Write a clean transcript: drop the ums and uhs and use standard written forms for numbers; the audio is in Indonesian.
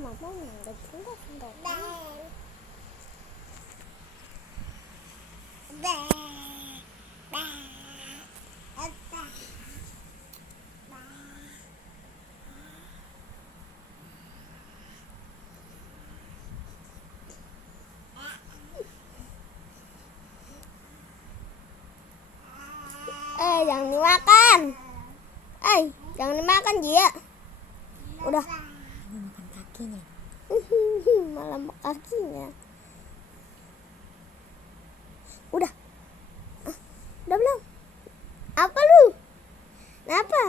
Mama nggak cinta. Jangan dimakan. Jangan dimakan dia. Udah. Makan kakinya. Malah kakinya. Udah belum? Apa lu? Kenapa?